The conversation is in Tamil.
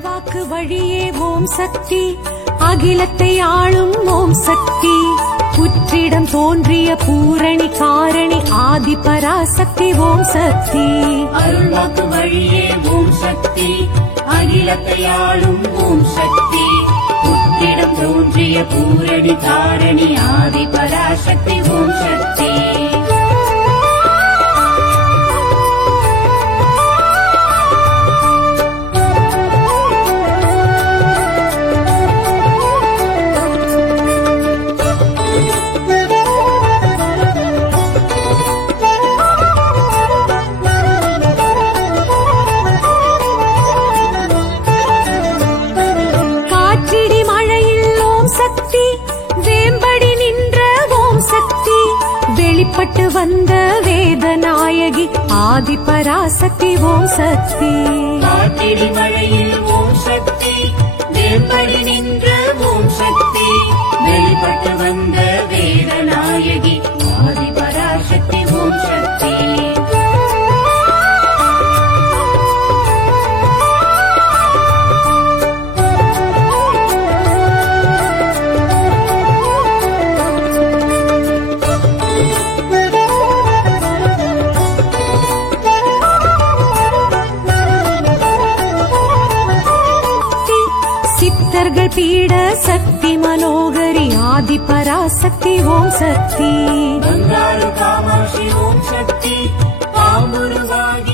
அருள்வாக்கு வழியே ஓம் சக்தி, அகிலத்தை ஆளும் ஓம் சக்தி, புற்றிடம் தோன்றிய பூரணி காரணி ஆதி பராசக்தி ஓம் சக்தி. அருள்வாக்கு வழியே ஓம் சக்தி, அகிலத்தை ஆளும் ஓம் சக்தி, புற்றிடம் தோன்றிய பூரணி காரணி ஆதி பராசக்தி ஓம் சக்தி. வெளிப்பட்டு வந்த வேதநாயகி ஆதி பராசக்தி ஓம் சக்தி. காற்றிடி மழையில் ஓம் சக்தி, வேம்படி நின்ற ஓம் சக்தி, வெளிப்பட்டு வந்த வேதநாயகி ஆதி பராசக்தி ஓம் சக்தி. சித்தர்கள் பீட சக்தி மனோகரி ஆதி பராசக்தி ஓம் சக்தி. கங்காரு காமாட்சி ஓம் சக்தி, பாம்புருவாகி